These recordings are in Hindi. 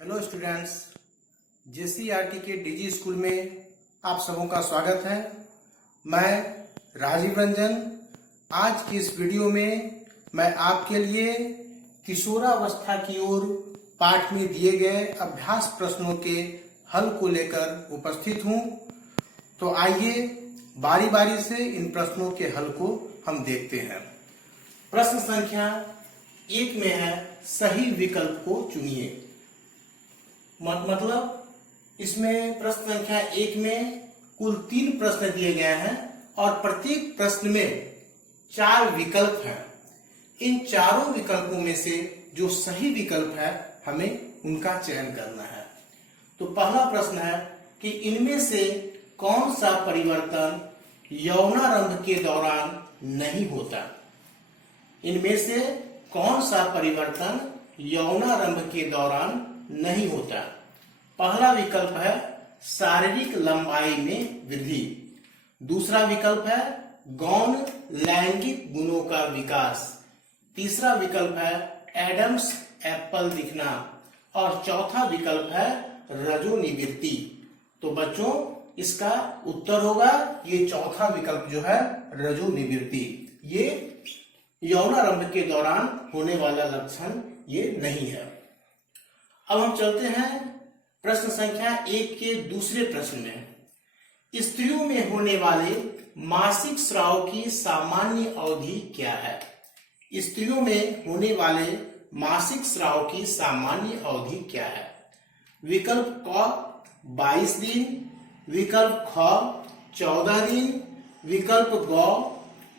हेलो स्टूडेंट्स, जेसीईआरटी के डीजी स्कूल में आप सबों का स्वागत है। मैं राजीव रंजन। आज की इस वीडियो में मैं आपके लिए किशोरावस्था की ओर पाठ में दिए गए अभ्यास प्रश्नों के हल को लेकर उपस्थित हूं। तो आइए बारी बारी से इन प्रश्नों के हल को हम देखते हैं। प्रश्न संख्या 1 में है सही विकल्प को चुनिए। मतलब इसमें प्रश्न संख्या 1 में कुल 3 प्रश्न दिए गए हैं और प्रत्येक प्रश्न में 4 विकल्प हैं। इन चारों विकल्पों में से जो सही विकल्प है हमें उनका चयन करना है। तो पहला प्रश्न है कि इनमें से कौन सा परिवर्तन यौनारंभ के दौरान नहीं होता। इनमें से कौन सा परिवर्तन यौनारंभ के दौरान नहीं होता। पहला विकल्प है शारीरिक लंबाई में वृद्धि। दूसरा विकल्प है गौण लैंगिक गुणों का विकास। तीसरा विकल्प है एडम्स एप्पल दिखना और चौथा विकल्प है रजोनिवृत्ति। तो बच्चों इसका उत्तर होगा ये चौथा विकल्प जो है रजोनिवृत्ति। ये यौनारंभ के दौरान होने वाला लक्षण ये नहीं है। अब हम चलते हैं प्रश्न संख्या 1 के दूसरे प्रश्न में। स्त्रियों में होने वाले मासिक स्राव की सामान्य अवधि क्या है। स्त्रियों में होने वाले मासिक स्राव की सामान्य अवधि क्या है। विकल्प क 22 दिन, विकल्प ख 14 दिन, विकल्प ग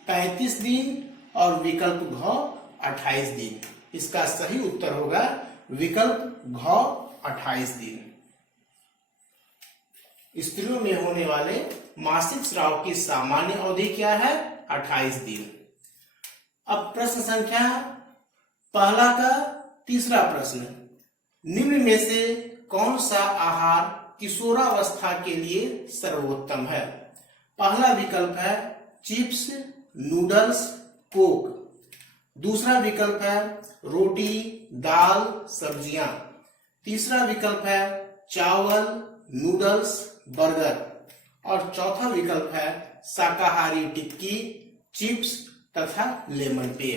35 दिन और विकल्प घ 28 दिन। इसका सही उत्तर होगा विकल्प घ 28 दिन। स्त्रियों में होने वाले मासिक स्राव की सामान्य अवधि क्या है 28 दिन। अब प्रश्न संख्या पहला का तीसरा प्रश्न, निम्न में से कौन सा आहार किशोरावस्था के लिए सर्वोत्तम है। पहला विकल्प है चिप्स, नूडल्स, कोक। दूसरा विकल्प है रोटी, दाल, सब्जियां। तीसरा विकल्प है चावल, नूडल्स, बर्गर और चौथा विकल्प है शाकाहारी टिक्की, चिप्स तथा लेमन पेय।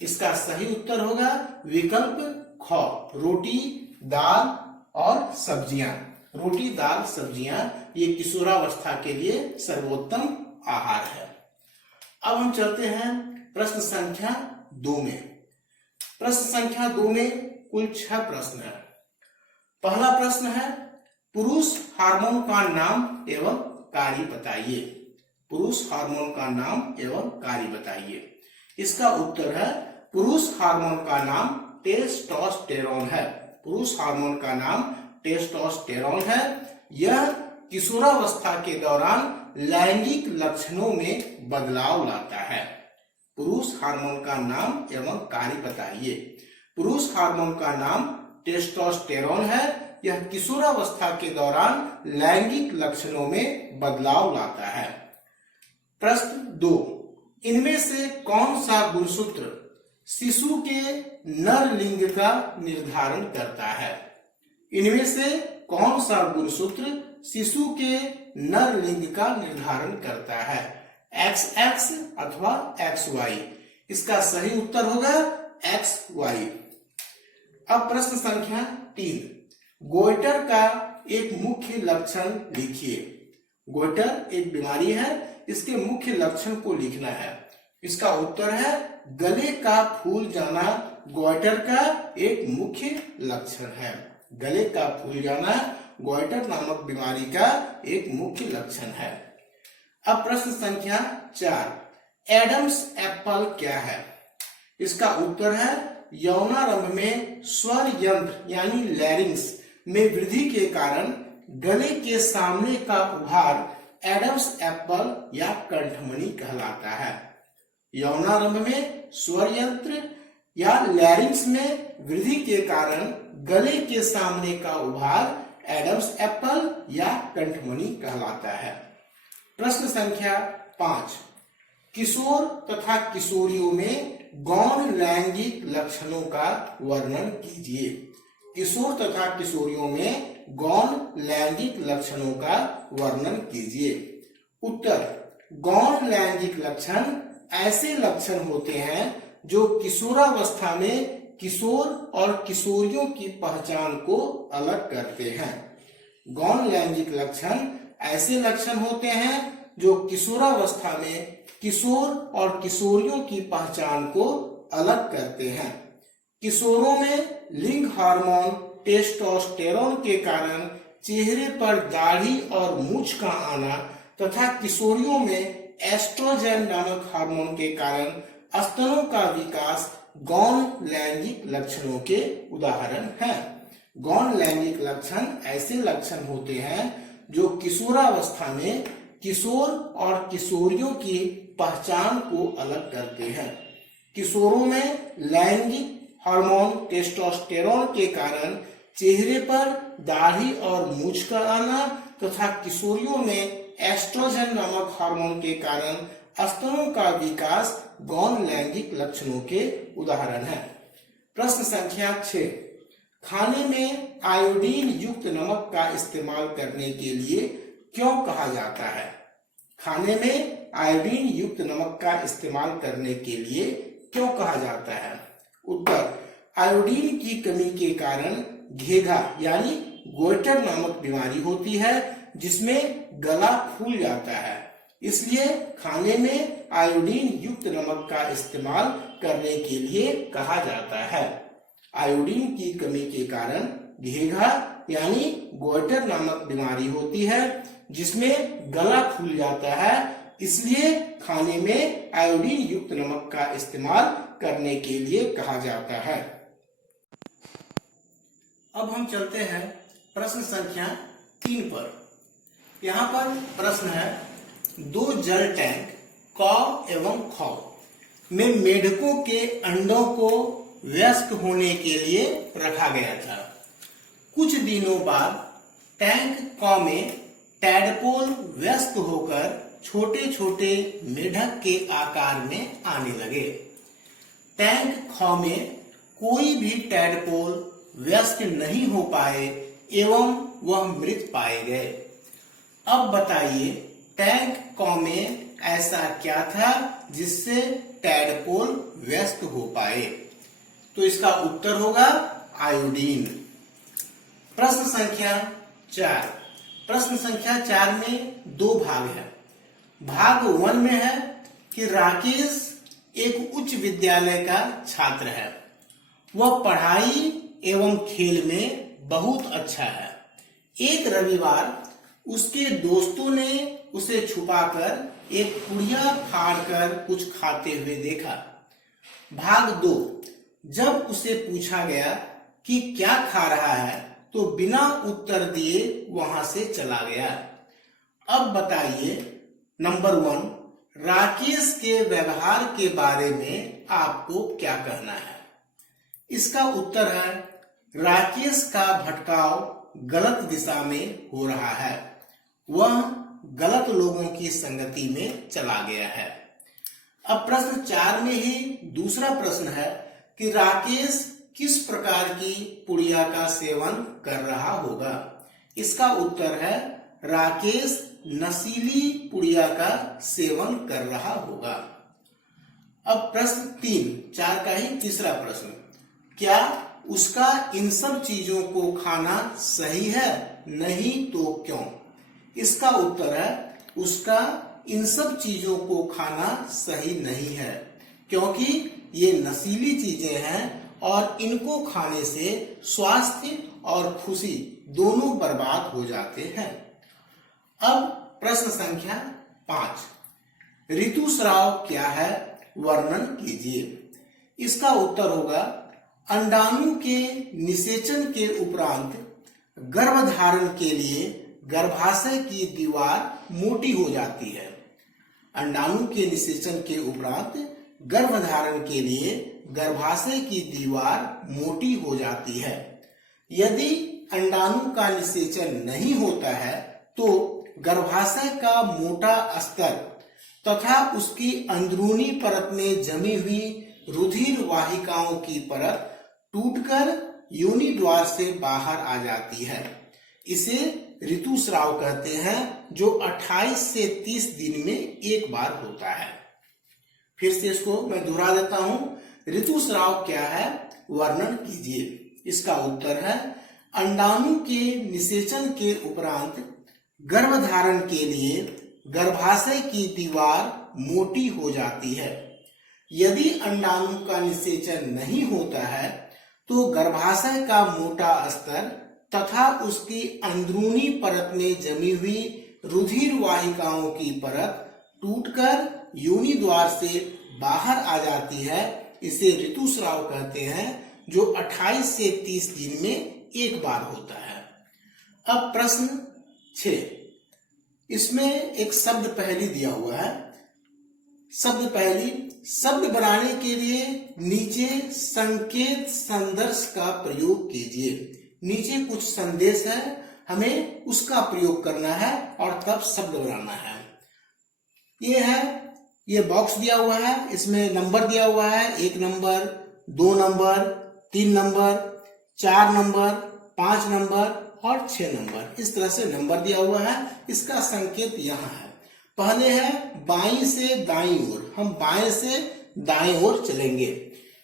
इसका सही उत्तर होगा विकल्प ख रोटी, दाल और सब्जियां। रोटी, दाल, सब्जियां ये किशोरावस्था के लिए सर्वोत्तम आहार है। अब हम चलते हैं प्रश्न संख्या 2 में। प्रश्न संख्या 2 में कुल 6 प्रश्न है। पहला प्रश्न है पुरुष हार्मोन का नाम एवं कार्य बताइए। पुरुष हार्मोन का नाम एवं कार्य बताइए। इसका उत्तर है पुरुष हार्मोन का नाम टेस्टोस्टेरोन है। पुरुष हार्मोन का नाम टेस्टोस्टेरोन है। यह किशोरावस्था के दौरान लैंगिक लक्षणों में बदलाव लाता है। पुरुष हार्मोन का नाम एवं कार्य बताइए। पुरुष हार्मोन का नाम टेस्टोस्टेरोन है। यह किशोरावस्था के दौरान लैंगिक लक्षणों में बदलाव लाता है। प्रश्न 2, इनमें से कौन सा गुणसूत्र शिशु के नर लिंग का निर्धारण करता है। इनमें से कौन सा गुणसूत्र शिशु के नर लिंग का निर्धारण करता है, XX अथवा XY। इसका सही उत्तर होगा XY। अब प्रश्न संख्या 3, गोइटर का एक मुख्य लक्षण लिखिए। गोइटर एक बीमारी है, इसके मुख्य लक्षण को लिखना है। इसका उत्तर है गले का फूल जाना गोइटर का एक मुख्य लक्षण है। गले का फूल जाना गोइटर नामक बीमारी का एक मुख्य लक्षण है। अब प्रश्न संख्या 4, एडम्स एप्पल क्या है। इसका उत्तर है यौनारंभ में स्वर यंत्र यानी लैरिंक्स में वृद्धि के कारण गले के सामने का उभार एडम्स एप्पल या कंठमणि कहलाता है। यौनारंभ में स्वर यंत्र या लैरिंक्स में वृद्धि के कारण गले के सामने का उभार एडम्स एप्पल या कंठमणि कहलाता है। प्रश्न संख्या 5, किशोर तथा किशोरियों में गौण लैंगिक लक्षणों का वर्णन कीजिए। किशोर तथा किशोरियों में गौण लैंगिक लक्षणों का वर्णन कीजिए। उत्तर, गौण लैंगिक लक्षण ऐसे लक्षण होते हैं जो किशोरावस्था में किशोर और किशोरियों की पहचान को अलग करते हैं। गौण लैंगिक लक्षण ऐसे लक्षण होते हैं जो किशोरावस्था में किशोर और किशोरियों की पहचान को अलग करते हैं। किशोरों में लिंग हार्मोन टेस्टोस्टेरोन के कारण चेहरे पर दाढ़ी और मूंछ का आना तथा किशोरियों में एस्ट्रोजन नामक हार्मोन के कारण स्तनों का विकास गौण लैंगिक लक्षणों के उदाहरण हैं। गौण लैंगिक लक्षण ऐसे लक्षण होते हैं जो किशोरावस्था में किशोर और किशोरियों की पहचान को अलग करते हैं। किशोरों में लैंगिक हार्मोन टेस्टोस्टेरोन के कारण चेहरे पर दाढ़ी और मूंछ का आना तथा किशोरियों में एस्ट्रोजन नामक हार्मोन के कारण स्तनों का विकास गौण लैंगिक लक्षणों के उदाहरण है। प्रश्न संख्या 6, खाने में आयोडीन युक्त नमक का इस्तेमाल करने के लिए क्यों कहा जाता है? खाने में आयोडीन युक्त नमक का इस्तेमाल करने के लिए क्यों कहा जाता है? उत्तर, आयोडीन की कमी के कारण घेघा यानी गोइटर नामक बीमारी होती है जिसमें गला फूल जाता है, इसलिए खाने में आयोडीन युक्त नमक का इस्तेमाल करने के लिए कहा जाता है। आयोडीन की कमी के कारण घेघा यानी गोइटर नामक बीमारी होती है जिसमें गला फूल जाता है, इसलिए खाने में आयोडीन युक्त नमक का इस्तेमाल करने के लिए कहा जाता है। अब हम चलते हैं प्रश्न संख्या 3 पर। यहाँ पर प्रश्न है, 2 जल टैंक कौ एवं खौ में मेढकों के अंडों को वयस्क होने के लिए रखा गया था। कुछ दिनों बाद टैंक कौ में टैडपोल वयस्क होकर छोटे छोटे मेढक के आकार में आने लगे। टैंक खौ में कोई भी टैडपोल वयस्क नहीं हो पाए एवं वह मृत पाए गए। अब बताइए टैंक कौ में ऐसा क्या था जिससे टैडपोल वयस्क हो पाए? तो इसका उत्तर होगा आयोडीन। प्रश्न संख्या 4। प्रश्न संख्या 4 में 2 भाग है। भाग 1 में है कि राकेश एक उच्च विद्यालय का छात्र है। वह पढ़ाई एवं खेल में बहुत अच्छा है। एक रविवार उसके दोस्तों ने उसे छुपाकर एक पुड़िया फाड़कर कुछ खाते हुए देखा। भाग 2, जब उसे पूछा गया कि क्या खा रहा है तो बिना उत्तर दिए वहां से चला गया। अब बताइए नंबर 1, राकेश के व्यवहार के बारे में आपको क्या कहना है? इसका उत्तर है राकेश का भटकाव गलत दिशा में हो रहा है। वह गलत लोगों की संगति में चला गया है। अब प्रश्न 4 में ही दूसरा प्रश्न है कि राकेश किस प्रकार की पुड़िया का सेवन कर रहा होगा? इसका उत्तर है राकेश नशीली पुड़िया का सेवन कर रहा होगा। अब प्रश्न 3, 4 का ही तीसरा प्रश्न, क्या उसका इन सब चीजों को खाना सही है? नहीं तो क्यों? इसका उत्तर है उसका इन सब चीजों को खाना सही नहीं है क्योंकि ये नशीली चीजें हैं और इनको खाने से स्वास्थ्य और खुशी दोनों बर्बाद हो जाते हैं। अब प्रश्न संख्या 5, ऋतुस्राव क्या है? वर्णन कीजिए। इसका उत्तर होगा अंडाणु के निषेचन के उपरांत गर्भधारण के लिए गर्भाशय की दीवार मोटी हो जाती है। अंडाणु के निषेचन के उपरांत गर्भधारण के लिए गर्भाशय की दीवार मोटी हो जाती है। यदि अंडाणु का निषेचन नहीं होता है तो गर्भाशय का मोटा स्तर तथा उसकी अंदरूनी परत में जमी हुई रुधिर वाहिकाओं की परत टूटकर योनि द्वार से बाहर आ जाती है। इसे ऋतुस्राव कहते हैं, जो 28 से 30 दिन में एक बार होता है। फिर से इसको मैं दोहरा देता हूं। ऋतुस्राव क्या है, वर्णन कीजिए। इसका उत्तर है अंडाणु के निषेचन के उपरांत गर्भधारण के लिए गर्भाशय की दीवार मोटी हो जाती है। यदि अंडाणु का निषेचन नहीं होता है तो गर्भाशय का मोटा स्तर तथा उसकी अंदरूनी परत में जमी हुई रुधिर वाहिकाओं की परत टूटकर योनि द्वार से बाहर आ जाती है। इसे ऋतुस्राव कहते हैं, जो 28 से 30 दिन में एक बार होता है। अब प्रश्न 6, इसमें एक शब्द पहेली दिया हुआ है। शब्द पहेली, शब्द बनाने के लिए नीचे संकेत संदर्श का प्रयोग कीजिए। नीचे कुछ संदेश है, हमें उसका प्रयोग करना है और तब शब्द बनाना है। ये है, ये बॉक्स दिया हुआ है, इसमें नंबर दिया हुआ है, 1 number, 2 number, 3 number, 4 number, 5 number और 6 नंबर। इस तरह से नंबर दिया हुआ है। इसका संकेत यहाँ है। पहले है बाईं से दाईं ओर, हम बाएं से दाएं ओर चलेंगे।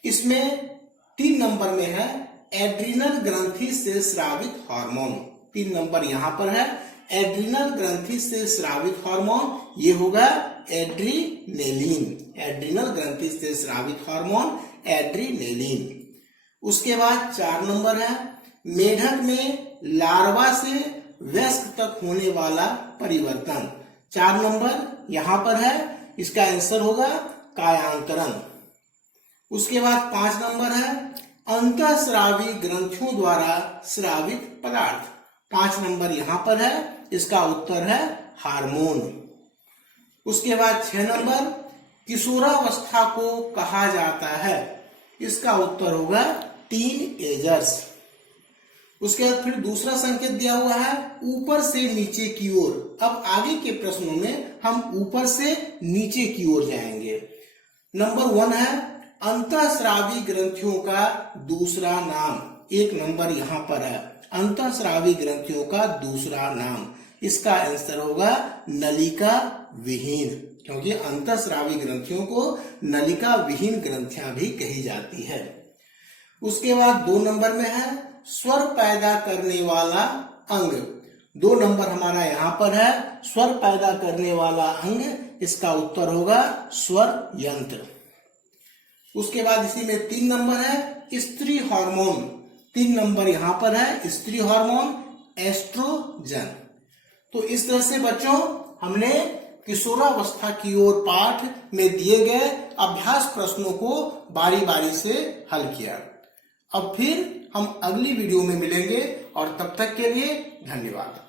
इसमें 3 नंबर में है एड्रीनल ग्रंथि से स्रावित हार्मोन। 3 नंबर यहाँ पर है एड्रीनल ग्रंथि से स्रावित हार्मोन, ये होगा एड्रीनेलिन। एड्रीनल ग्रंथि से स्रावित हार्मोन एड्रीनेलिन। उसके बाद 4 नंबर है मेढक में लार्वा से वयस्क तक होने वाला परिवर्तन। 4 नंबर यहाँ पर है, इसका आंसर होगा कायांतरण। उसके बाद 5 नंबर है अंतःस्रावी ग्रंथियों द्वारा स्रावित पदार्थ। 5 नंबर यहाँ पर है, इसका उत्तर है हार्मोन। उसके बाद 6 नंबर किशोरावस्था को कहा जाता है। इसका उत्तर होगा टीन एजर्स। उसके बाद फिर दूसरा संकेत दिया हुआ है ऊपर से नीचे की ओर। अब आगे के प्रश्नों में हम ऊपर से नीचे की ओर जाएंगे। नंबर 1 है अंतःस्रावी ग्रंथियों का दूसरा नाम। 1 नंबर यहाँ पर है अंतःस्रावी ग्रंथियों का दूसरा नाम। इसका आंसर होगा नलिका विहीन, क्योंकि अंतःस्रावी ग्रंथियों को नलिका विहीन ग्रंथियां भी कही जाती है। उसके बाद 2 नंबर में है स्वर पैदा करने वाला अंग। 2 नंबर हमारा यहाँ पर है स्वर पैदा करने वाला अंग। इसका उत्तर होगा स्वर यंत्र। उसके बाद इसी में 3 नंबर है स्त्री हार्मोन। 3 नंबर यहाँ पर है स्त्री हार्मोन एस्ट्रोजन। तो इस तरह से बच्चों हमने किशोरावस्था की ओर पाठ में दिए गए अभ्यास प्रश्नों को बारी बारी से हल किया। अब फिर हम अगली वीडियो में मिलेंगे और तब तक के लिए धन्यवाद।